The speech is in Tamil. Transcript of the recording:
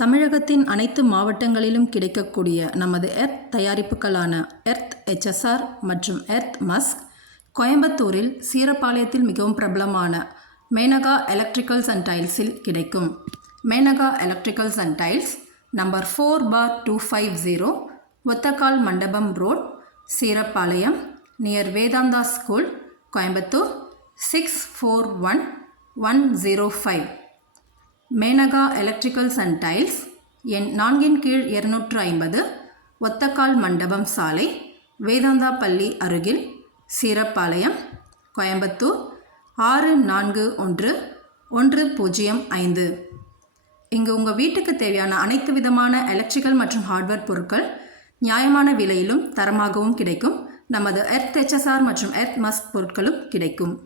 தமிழகத்தின் அனைத்து மாவட்டங்களிலும் கிடைக்கக்கூடிய நமது எர்த் தயாரிப்புகளான எர்த் HSR மற்றும் எர்த் மஸ்க் கோயம்புத்தூரில் சீரப்பாளையத்தில் மிகவும் பிரபலமான மேனகா எலக்ட்ரிக்கல்ஸ் அண்ட் டைல்ஸில் கிடைக்கும். Menaka electricals and tiles number 4/250 Othakkal Mandapam road, Seerapalayam, near Vedanta school, Coimbatore 641105. Menaka electricals and tiles எண் 4 கீழ் 250 ஒத்தக்கால் மண்டபம் சாலை, வேதாந்தா பள்ளி அருகில், சீரப்பாளையம், கோயம்புத்தூர் 641105. இங்கு உங்கள் வீட்டுக்கு தேவையான அனைத்து விதமான எலக்ட்ரிக்கல் மற்றும் ஹார்ட்வேர் பொருட்கள் நியாயமான விலையிலும் தரமாகவும் கிடைக்கும். நமது எர்த் HSR மற்றும் எர்த் மஸ்க் பொருட்களும் கிடைக்கும்.